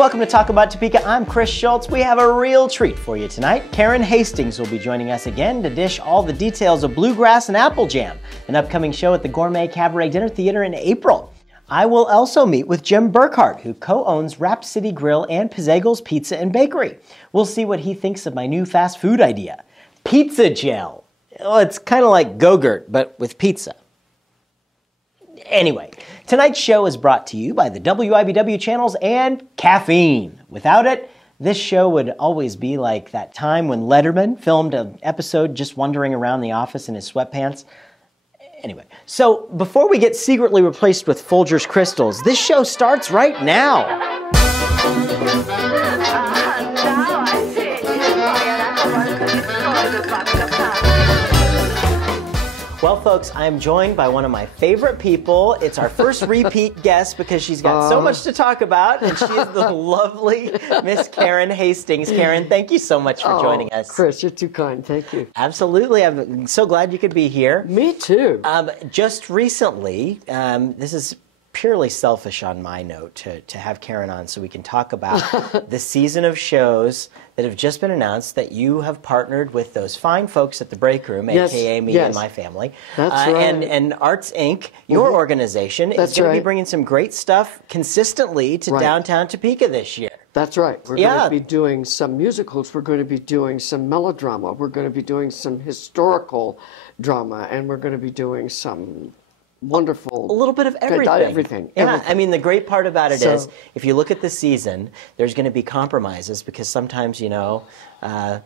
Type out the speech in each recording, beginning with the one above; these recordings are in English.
Welcome to Talk About Topeka. I'm Chris Schultz. We have a real treat for you tonight. Karen Hastings will be joining us again to dish all the details of Bluegrass and Apple Jam, an upcoming show at the Gourmet Cabaret Dinner Theater in April. I will also meet with Jim Burgardt, who co-owns Rap City Grill and Pizagels Pizza and Bakery. We'll see what he thinks of my new fast food idea, Pizagel. Well, it's kind of like Go-Gurt, but with pizza. Anyway, tonight's show is brought to you by the WIBW channels and caffeine. Without it, this show would always be like that time when Letterman filmed an episode just wandering around the office in his sweatpants. Anyway, so before we get secretly replaced with Folgers crystals, this show starts right now. Well, folks, I'm joined by one of my favorite people. It's our first repeat guest because she's got so much to talk about, and she is the lovely Miss Karen Hastings. Karen, thank you so much for joining us. Chris, you're too kind. Thank you. Absolutely. I'm so glad you could be here. Me too. Just recently, this is purely selfish on my note to have Karen on so we can talk about the season of shows that have just been announced that you have partnered with those fine folks at the Break Room, a.k.a. me and my family. That's right. And Arts Inc., your organization, is going to be bringing some great stuff consistently to downtown Topeka this year. That's right. We're going to be doing some musicals. We're going to be doing some melodrama. We're going to be doing some historical drama. And we're going to be doing some wonderful... A little bit of everything. Yeah, I mean, the great part about it is, if you look at the season, there's going to be compromises because sometimes, you know, the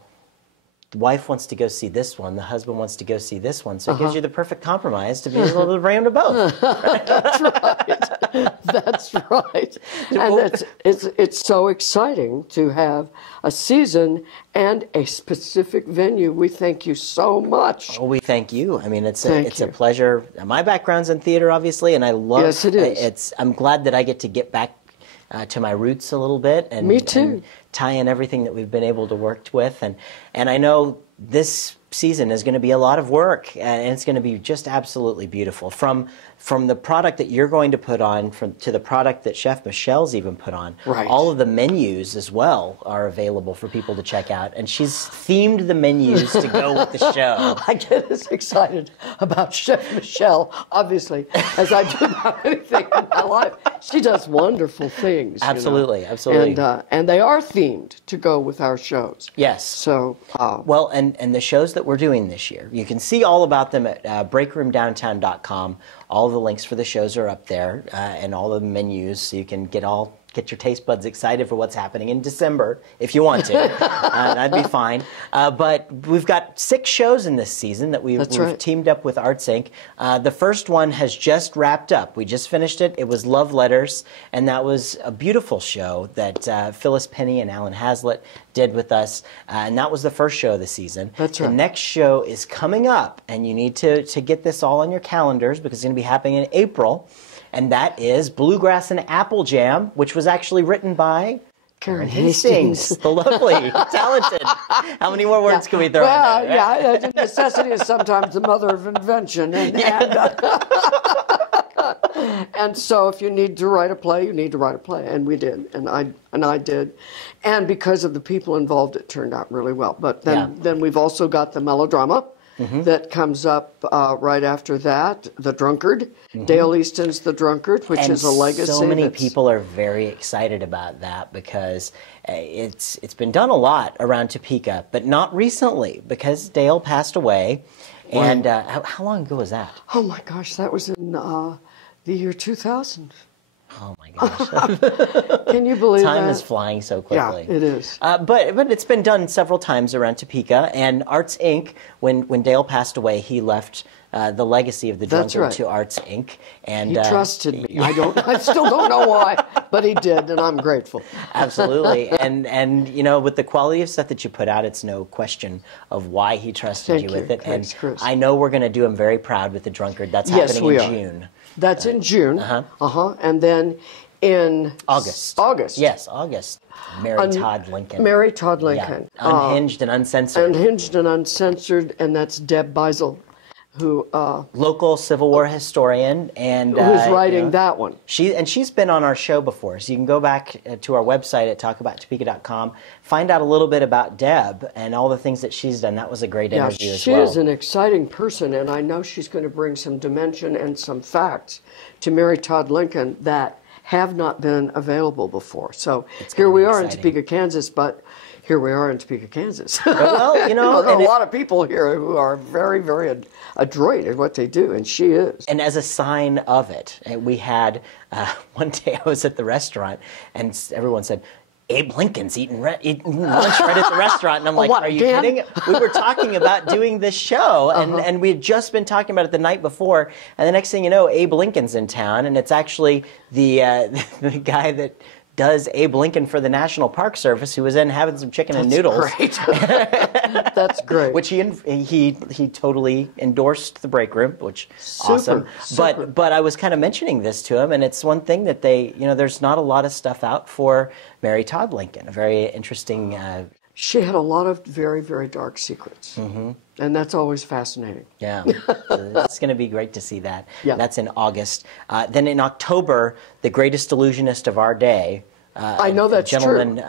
wife wants to go see this one, the husband wants to go see this one, so it gives you the perfect compromise to be able to bring them to both. That's right. That's right. And it's so exciting to have a season and a specific venue. We thank you so much. Oh, we thank you. I mean, it's a pleasure. My background's in theater, obviously, and I love it. Yes, it is. I'm glad that I get to get back to my roots a little bit. And, me too. And tie in everything that we've been able to work with. And I know this season is going to be a lot of work, and it's going to be just absolutely beautiful. From the product that you're going to put on to the product that Chef Michelle's even put on. Right. All of the menus as well are available for people to check out. And she's themed the menus to go with the show. I get as excited about Chef Michelle, obviously, as I do about anything in my life. She does wonderful things. Absolutely, you know? absolutely. And they are themed to go with our shows. Yes. So, well, and the shows that we're doing this year, you can see all about them at breakroomdowntown.com. All the links for the shows are up there, and all the menus, so you can get your taste buds excited for what's happening in December, if you want to. That'd be fine. But we've got 6 shows in this season that we've teamed up with Arts Inc. The first one has just wrapped up. We just finished it. It was Love Letters, and that was a beautiful show that Phyllis Penny and Alan Hazlitt did with us, and that was the first show of the season. That's right. The next show is coming up, and you need to get this all on your calendars because it's going to be happening in April. And that is Bluegrass and Apple Jam, which was actually written by Karen Hastings. The lovely, talented. How many more words can we throw in there? Well, yeah, necessity is sometimes the mother of invention. And so if you need to write a play, you need to write a play. And we did. And I did. And because of the people involved, it turned out really well. But then we've also got the melodrama. That comes up right after that, The Drunkard. Dale Easton's The Drunkard, which is a legacy. So many people are very excited about that because it's been done a lot around Topeka, but not recently because Dale passed away. And how long ago was that? Oh my gosh, that was in the year 2000. Oh my gosh. Can you believe Time that? is flying so quickly. Yeah, it is. But it's been done several times around Topeka, and Arts Inc., when Dale passed away, he left the legacy of the drunkard to Arts Inc. And he trusted me. I still don't know why, but he did, and I'm grateful. Absolutely. and you know, with the quality of stuff that you put out, it's no question of why he trusted you with it. Thanks, and Chris. I know we're going to do him very proud with the drunkard. That's happening in June. That's in June. And then in August. Yes, August. Mary Todd Lincoln. Mary Todd Lincoln. Yeah. Unhinged and Uncensored. Unhinged and Uncensored, and that's Deb Beisel. who local Civil War historian, and who's writing that one. She's been on our show before, so you can go back to our website at talkabouttopeka.com, find out a little bit about Deb and all the things that she's done. That was a great interview as well. She is an exciting person, and I know she's going to bring some dimension and some facts to Mary Todd Lincoln that have not been available before. So here we are in Topeka, Kansas, but here we are in Topeka, Kansas. Well, there are a lot of people here who are very, very adroit at what they do, and she is. And as a sign of it, we had, one day I was at the restaurant, and everyone said, Abe Lincoln's eating lunch right at the restaurant. And I'm like, are you kidding? We were talking about doing this show, and we had just been talking about it the night before, and the next thing you know, Abe Lincoln's in town, and it's actually the guy that does Abe Lincoln for the National Park Service, who was in having some chicken and noodles. Great. That's great. Which he totally endorsed the break room, which awesome. Super. But I was kind of mentioning this to him, and it's one thing that there's not a lot of stuff out for Mary Todd Lincoln. A very interesting. She had a lot of very, very dark secrets. Mm-hmm. And that's always fascinating. Yeah, it's going to be great to see that. Yeah. That's in August. Then in October, the greatest illusionist of our day. I know that's gentleman,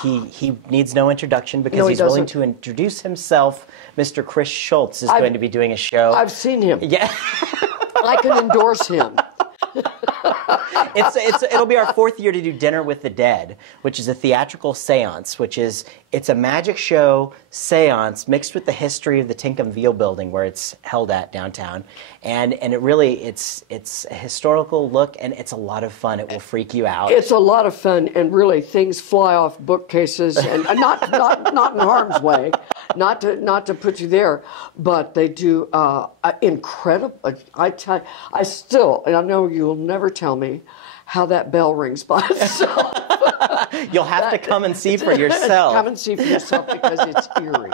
true. He needs no introduction because he's willing to introduce himself. Mr. Chris Schultz is going to be doing a show. I've seen him. Yeah. I can endorse him. It'll be our 4th year to do Dinner with the Dead, which is a theatrical seance, it's a magic show seance mixed with the history of the Tinkham Veal building where it's held at downtown. And it's a historical look, and it's a lot of fun. It will freak you out. It's a lot of fun, and really things fly off bookcases, and not in harm's way, not to put you there, but they do incredible. I still, and I know you'll never tell me how that bell rings by itself. You'll have to come and see for yourself. Come and see for yourself because it's eerie.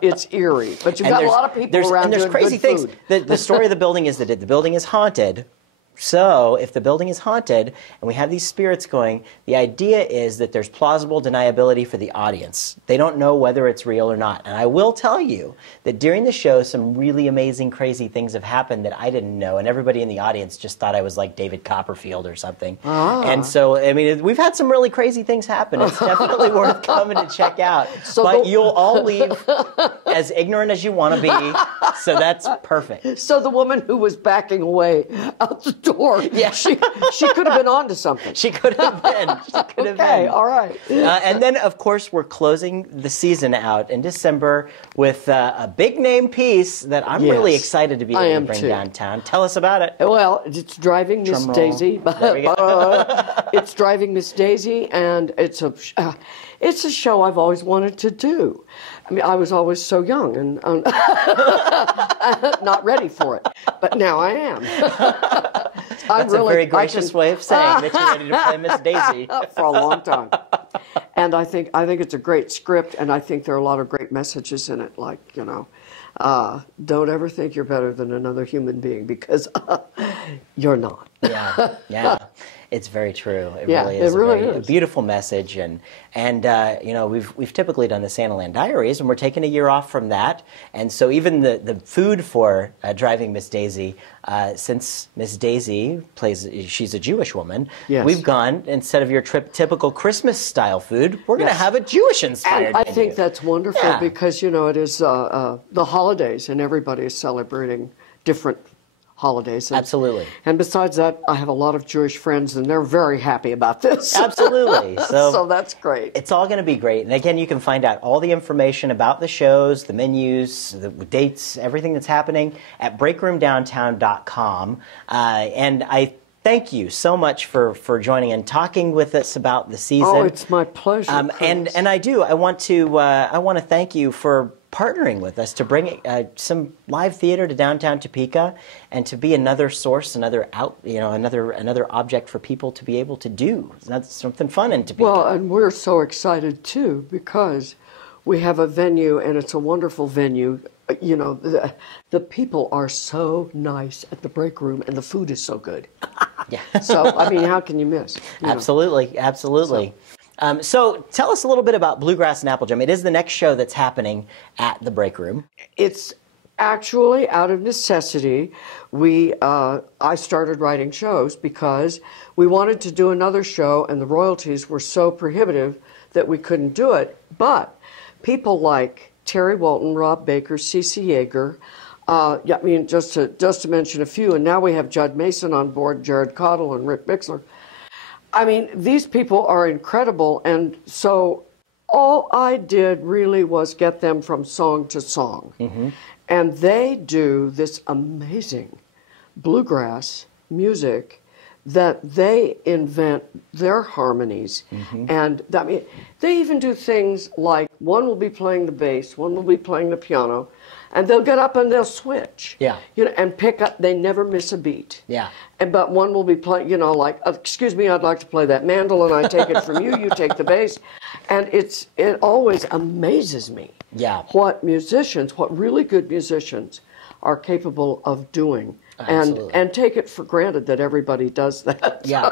It's eerie. But you've got a lot of people around and there's doing crazy good things. food. The story of the building is that the building is haunted. So if the building is haunted and we have these spirits going, the idea is that there's plausible deniability for the audience. They don't know whether it's real or not. And I will tell you that during the show, some really amazing, crazy things have happened that I didn't know. And everybody in the audience just thought I was like David Copperfield or something. And so, I mean, we've had some really crazy things happen. It's definitely worth coming to check out. But you'll all leave as ignorant as you want to be. So that's perfect. So the woman who was backing away out the door, yeah, she could have been onto something. She could have been. Okay, all right. And then, of course, we're closing the season out in December with a big name piece that I'm really excited to be able to bring downtown. Tell us about it. Well, it's Driving Miss Daisy. It's Driving Miss Daisy, and it's a show I've always wanted to do. I mean, I was always so young and not ready for it, but now I am. That's a very gracious way of saying that you're ready to play Miss Daisy. For a long time. And I think it's a great script, and I think there are a lot of great messages in it, like, don't ever think you're better than another human being, because you're not. Yeah. It's very true. It really is. A beautiful message, and we've typically done the Santaland Diaries, and we're taking a year off from that, and so even the food for Driving Miss Daisy, since Miss Daisy she's a Jewish woman, we've gone, instead of your typical Christmas style food, we're going to have a Jewish inspired. I think that's wonderful because it is the holidays, and everybody is celebrating different holidays. Absolutely. And besides that, I have a lot of Jewish friends, and they're very happy about this. Absolutely. So that's great. It's all going to be great. And again, you can find out all the information about the shows, the menus, the dates, everything that's happening at breakroomdowntown.com. And I thank you so much for joining and talking with us about the season. Oh, it's my pleasure. And I want to thank you for partnering with us to bring some live theater to downtown Topeka, and to be another source, another object for people to be able to do. That's something fun in Topeka. Well, and we're so excited too because we have a venue, and it's a wonderful venue. The people are so nice at the break room, and the food is so good. Yeah. So I mean, how can you miss? Absolutely. So tell us a little bit about Bluegrass and Apple Jam. It is the next show that's happening at the break room. It's Actually, out of necessity, I started writing shows because we wanted to do another show, and the royalties were so prohibitive that we couldn't do it. But people like Terry Walton, Rob Baker, Cece Yeager, yeah, I mean, just to mention a few, and now we have Judd Mason on board, Jared Cottle, and Rick Bixler. I mean, these people are incredible, and so all I did really was get them from song to song. Mm-hmm. And they do this amazing bluegrass music that they invent their harmonies. Mm-hmm. And I mean, they even do things like one will be playing the bass, one will be playing the piano, and they'll get up and they'll switch. Yeah. You know, and pick up, they never miss a beat. Yeah. But one will be playing, you know, like, excuse me, I'd like to play that mandolin, I take it from you, you take the bass. And it always amazes me. Yeah. What really good musicians are capable of doing. And take it for granted that everybody does that. Yeah.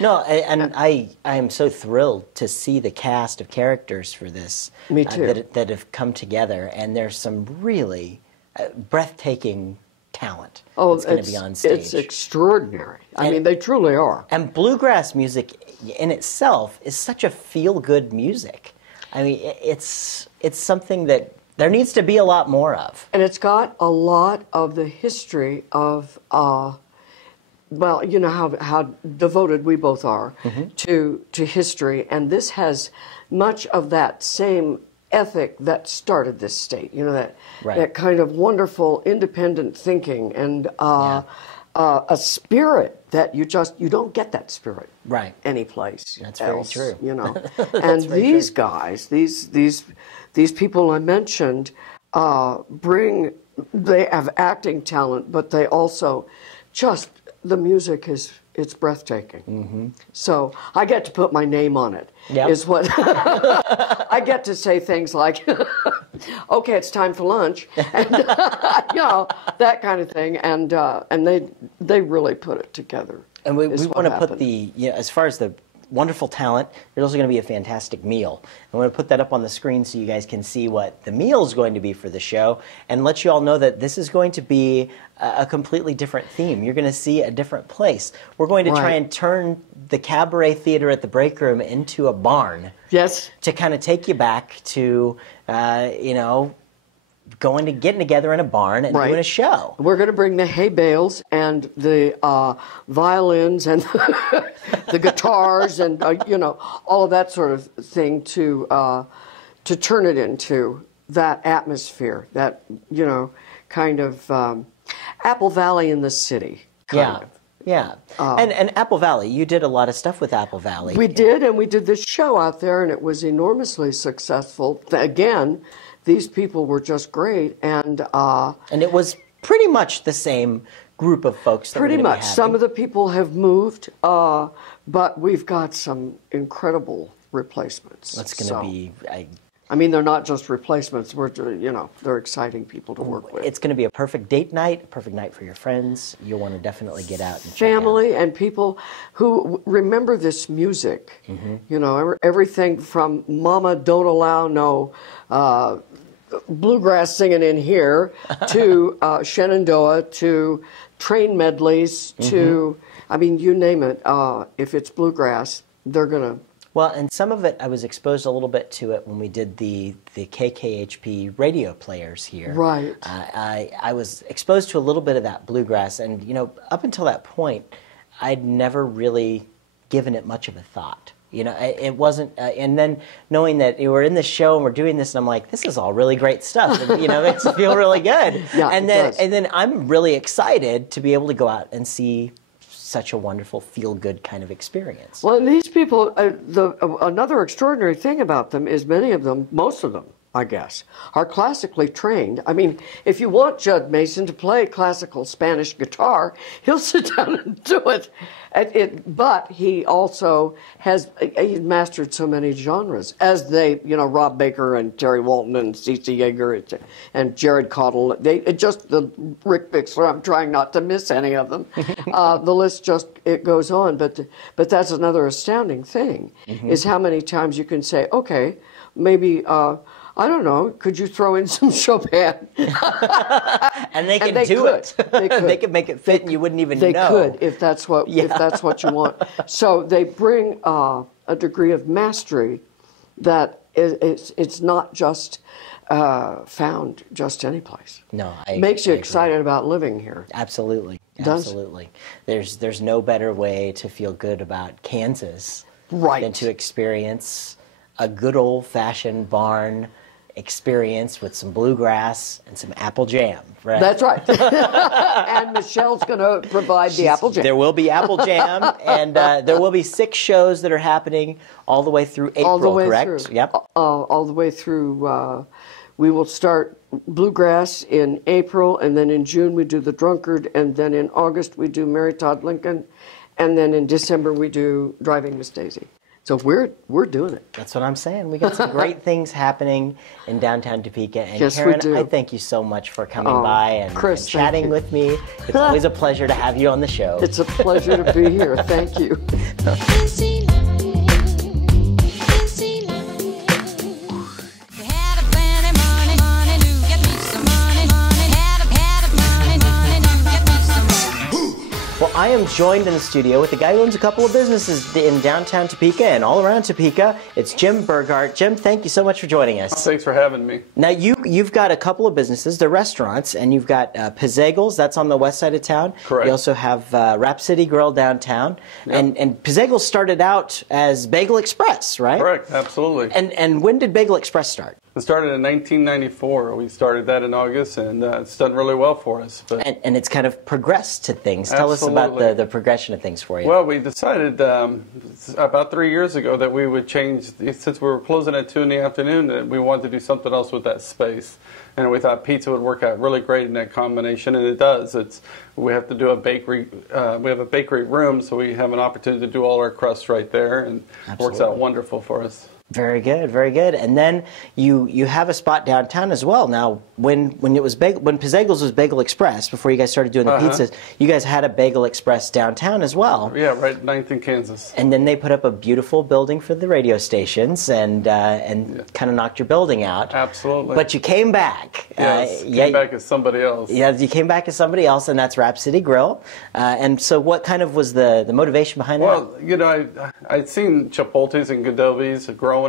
No, and I am so thrilled to see the cast of characters for this. Me too. That have come together, and there's some really breathtaking talent that's going to be on stage. It's extraordinary. I mean, they truly are. And bluegrass music in itself is such a feel-good music. I mean, it's something that there needs to be a lot more of. And it's got a lot of the history of, well, you know how devoted we both are mm-hmm. to history. And this has much of that same ethic that started this state. You know, that kind of wonderful independent thinking and a spirit that you don't get that spirit anyplace That's else, very true. You know. And these guys, these people I mentioned, they have acting talent, but they also the music it's breathtaking. Mm-hmm. So I get to put my name on it. Yep. Is what I get to say things like, "Okay, it's time for lunch," and you know, that kind of thing. And they really put it together. And we want to put as far as the wonderful talent, there's also going to be a fantastic meal. I want to put that up on the screen so you guys can see what the meal is going to be for the show, and let you all know that this is going to be a completely different theme. You're going to see a different place. We're going to try and turn the cabaret theater at the break room into a barn. Yes. To kind of take you back to, getting together in a barn and doing a show. We're going to bring the hay bales and the violins and the guitars and all of that sort of thing to turn it into that atmosphere, that kind of Apple Valley in the city. Kind of. Yeah. And Apple Valley, you did a lot of stuff with Apple Valley. We did, and we did this show out there, and it was enormously successful. Again, these people were just great, and it was pretty much the same group of folks that pretty we're much. Be having. Some of the people have moved, but we've got some incredible replacements. That's going to be. I mean, they're not just replacements. They're exciting people to work with. It's going to be a perfect date night, a perfect night for your friends. You'll want to definitely get out and family check out. And people who remember this music. Mm-hmm. Everything from "Mama Don't Allow No." Bluegrass singing in here, to Shenandoah, to train medleys, to, I mean, you name it. If it's bluegrass, they're going to. Well, and some of it, I was exposed a little bit to it when we did the KKHP radio players here. Right. I was exposed to a little bit of that bluegrass, and, up until that point, I'd never really given it much of a thought. It wasn't, and then knowing that we're in this show and we're doing this, and I'm like, this is all really great stuff, and, it makes me feel really good. Yeah, and then I'm really excited to be able to go out and see such a wonderful, feel-good kind of experience. Well, these people, another extraordinary thing about them is many of them, most of them, I guess, are classically trained. I mean, if you want Judd Mason to play classical Spanish guitar, he'll sit down and do it. But he also he's mastered so many genres, as Rob Baker and Terry Walton and Cece Yeager and Jared Cottle. The Rick Bixler. I'm trying not to miss any of them. The list it goes on. But that's another astounding thing, is how many times you can say, okay, maybe I don't know, could you throw in some Chopin? And they can do could. it. They could. They could make it fit and you wouldn't even know. They could, if that's what you want. So they bring a degree of mastery that it's not just found just any place. No, makes you I agree. excited about living here. Absolutely. Does? Absolutely. There's no better way to feel good about Kansas than to experience a good old-fashioned barn experience with some bluegrass and some apple jam, right? That's right. And Michelle's going to provide the apple jam. There will be apple jam, and there will be 6 shows that are happening all the way through April, all the way correct? Through. Yep. All the way through. We will start bluegrass in April, and then in June we do the Drunkard, and then in August we do Mary Todd Lincoln, and then in December we do Driving Miss Daisy. So we're doing it. That's what I'm saying. We got some great things happening in downtown Topeka. And yes, Karen, we do. I thank you so much for coming by and Chris, chatting with me. It's always a pleasure to have you on the show. It's a pleasure to be here. Thank you. Well, I am joined in the studio with the guy who owns a couple of businesses in downtown Topeka and all around Topeka. It's Jim Burgardt. Jim, thank you so much for joining us. Thanks for having me. Now, you've got a couple of businesses. They're restaurants, and you've got Pizagels, that's on the west side of town. Correct. You also have Rhapsody Grill downtown. Yep. And Pizagels started out as Bagel Express, right? Correct, absolutely. And when did Bagel Express start? It started in 1994. We started that in August, and it's done really well for us. But And it's kind of progressed to things. Tell us about Absolutely. the progression of things for you. Well, we decided about 3 years ago that we would change, since we were closing at 2 in the afternoon, that we wanted to do something else with that space. And we thought pizza would work out really great in that combination, and it does. We have to do a bakery. We have a bakery room, so we have an opportunity to do all our crusts right there, and it works out wonderful for us. Very good, very good. And then you have a spot downtown as well. Now, when Pizagels was Bagel Express, before you guys started doing the pizzas, you guys had a Bagel Express downtown as well. Yeah, right, 9th in Kansas. And then they put up a beautiful building for the radio stations and kind of knocked your building out. Absolutely. But you came back. Yes, came back as somebody else. Yeah, you came back as somebody else, and that's Rhapsody Grill. And so what kind of was the motivation behind that? Well, you know, I'd seen Chipotle's and Godovi's growing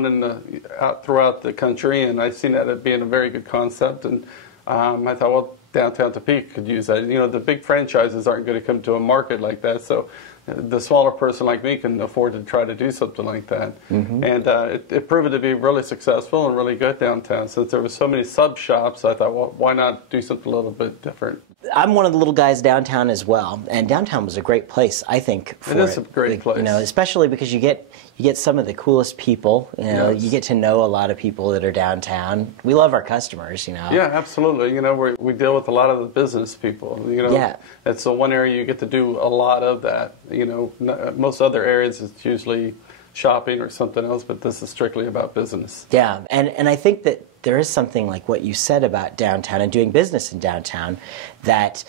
out throughout the country, and I seen that as being a very good concept. And I thought, well, downtown Topeka could use that. You know, the big franchises aren't going to come to a market like that, so the smaller person like me can afford to try to do something like that. And it proved to be really successful and really good downtown. Since there were so many sub shops, I thought, well, why not do something a little bit different? I'm one of the little guys downtown as well, and downtown was a great place, I think. For it is a great place. You know, especially because you get some of the coolest people. You know, you get to know a lot of people that are downtown. We love our customers. You know. Yeah, absolutely. You know, we deal with a lot of the business people. You know, it's the one area you get to do a lot of that. You know, most other areas it's usually shopping or something else, but this is strictly about business. Yeah, and I think that there is something like what you said about downtown and doing business in downtown, that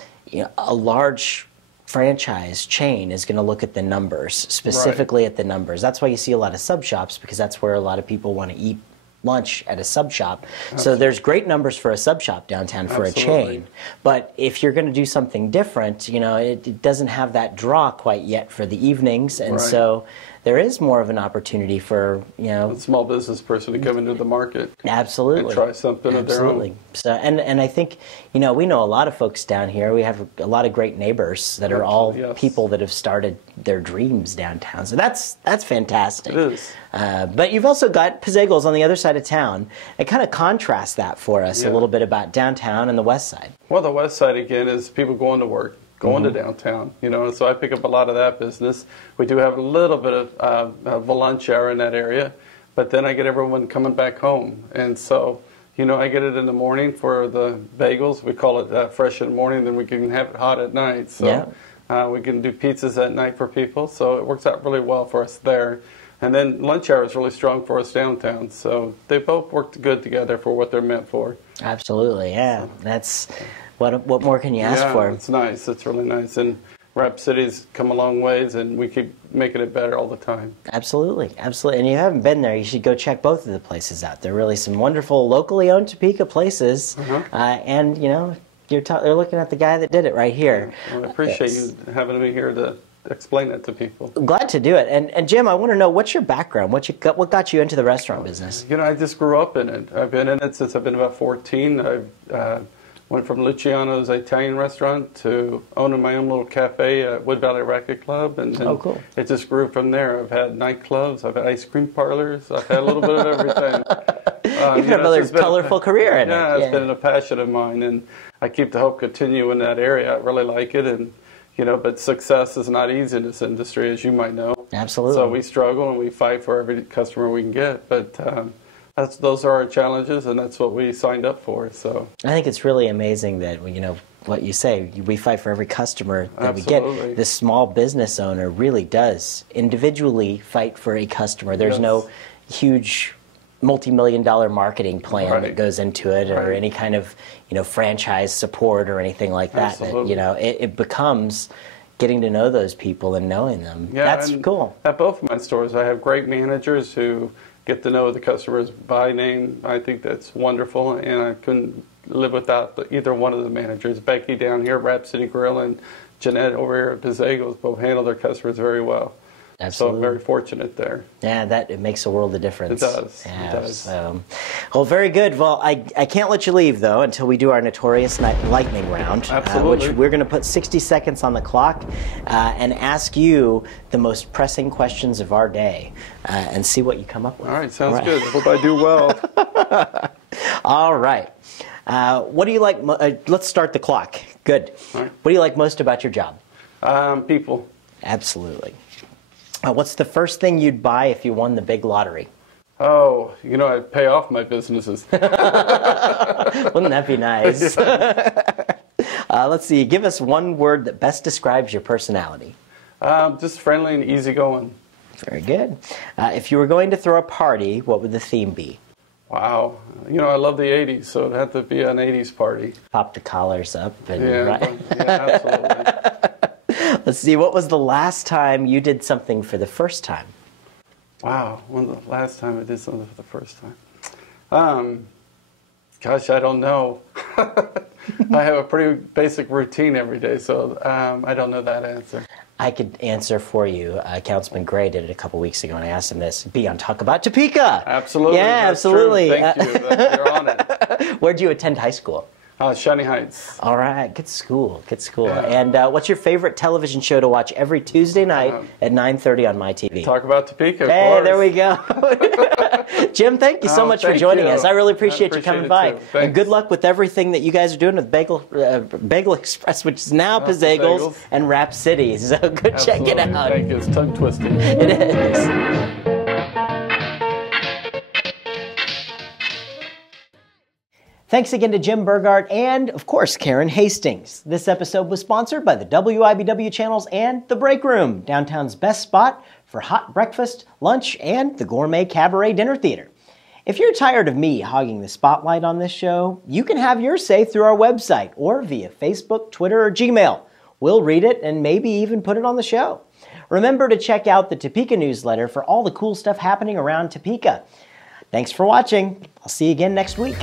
a large franchise chain is going to look at the numbers, specifically at the numbers. That's why you see a lot of sub shops, because that's where a lot of people want to eat lunch at a sub shop. So there's great numbers for a sub shop downtown for a chain. But if you're going to do something different, it doesn't have that draw quite yet for the evenings, and so there is more of an opportunity for a small business person to come into the market. Absolutely. And try something of their own. So and I think we know a lot of folks down here. We have a lot of great neighbors that are all people that have started their dreams downtown. So that's fantastic. It is. But you've also got Pizagels on the other side of town. And kind of contrast that for us a little bit about downtown and the west side. Well, the west side again is people going to work, going to downtown, so I pick up a lot of that business. We do have a little bit of a lunch hour in that area, but then I get everyone coming back home. And so, I get it in the morning for the bagels. We call it fresh in the morning, then we can have it hot at night. So we can do pizzas at night for people. So it works out really well for us there. And then lunch hour is really strong for us downtown. So they both work good together for what they're meant for. Absolutely, yeah. That's what more can you ask for? It's nice. It's really nice. And Rap City's come a long ways, and we keep making it better all the time. Absolutely, absolutely. And you haven't been there, you should go check both of the places out. They're really some wonderful locally owned Topeka places. And, you know, you're looking at the guy that did it right here. Well, I appreciate you having me here to explain that to people. Glad to do it. And Jim, I want to know, what's your background? What got you into the restaurant business? You know, I just grew up in it. I've been in it since I've been about 14. I went from Luciano's Italian restaurant to owning my own little cafe at Wood Valley Racket Club, and cool. It just grew from there. I've had nightclubs, I've had ice cream parlors, I've had a little bit of everything. You've got another colorful career in it. Yeah, it's been a passion of mine, and I keep the hope continue in that area. I really like it, and you know, but success is not easy in this industry, as you might know. Absolutely. So we struggle and we fight for every customer we can get, but those are our challenges, and that's what we signed up for. So I think it's really amazing that, you know, what you say, we fight for every customer that Absolutely. we get. This small business owner really does individually fight for a customer. There's no huge multi-million-dollar marketing plan that goes into it, or any kind of, you know, franchise support or anything like that. Absolutely. That, you know, it becomes getting to know those people and knowing them. Yeah, that's cool. At both of my stores, I have great managers who get to know the customers by name. I think that's wonderful, and I couldn't live without either one of the managers. Becky down here at Rap City Grill and Jeanette over here at Pizagels both handle their customers very well. Absolutely. So I'm very fortunate there. Yeah, it makes a world of difference. It does. Yeah, it does. Well, very good. Well, I can't let you leave, though, until we do our notorious lightning round. Absolutely. Which we're going to put 60 seconds on the clock and ask you the most pressing questions of our day and see what you come up with. All right, sounds good. I hope I do well. All right. What do you like? Let's start the clock. Good. All right. What do you like most about your job? People. Absolutely. What's the first thing you'd buy if you won the big lottery? Oh, you know, I'd pay off my businesses. Wouldn't that be nice? Let's see. Give us one word that best describes your personality. Just friendly and easygoing. Very good. If you were going to throw a party, what would the theme be? Wow. You know, I love the 80s, so it'd have to be an 80s party. Pop the collars up. And, Yeah, absolutely. Let's see. What was the last time you did something for the first time? Wow. When the last time I did something for the first time? Gosh, I don't know. I have a pretty basic routine every day, so I don't know that answer. I could answer for you. Councilman Gray did it a couple weeks ago, and I asked him this. Be on Talk About Topeka. Absolutely. Yeah, that's absolutely. True. Thank you. You're on it. Where'd you attend high school? Shawnee Heights. All right, good school, good school. Yeah. And what's your favorite television show to watch every Tuesday night at 9:30 on my TV? Talk About Topeka, of Hey, course. there we go. Jim, thank you so much for thank joining you. us. I really appreciate you appreciate coming it by. too. And Thanks. good luck with everything that you guys are doing with Bagel Express, which is now Pizagels Pizagels. and Rap City. So go check it Absolutely. out. Thank you. It's tongue twisting. It is. Thanks again to Jim Burgardt and, of course, Karen Hastings. This episode was sponsored by the WIBW channels and The Break Room, downtown's best spot for hot breakfast, lunch, and the gourmet cabaret dinner theater. If you're tired of me hogging the spotlight on this show, you can have your say through our website or via Facebook, Twitter, or Gmail. We'll read it and maybe even put it on the show. Remember to check out the Topeka newsletter for all the cool stuff happening around Topeka. Thanks for watching. I'll see you again next week.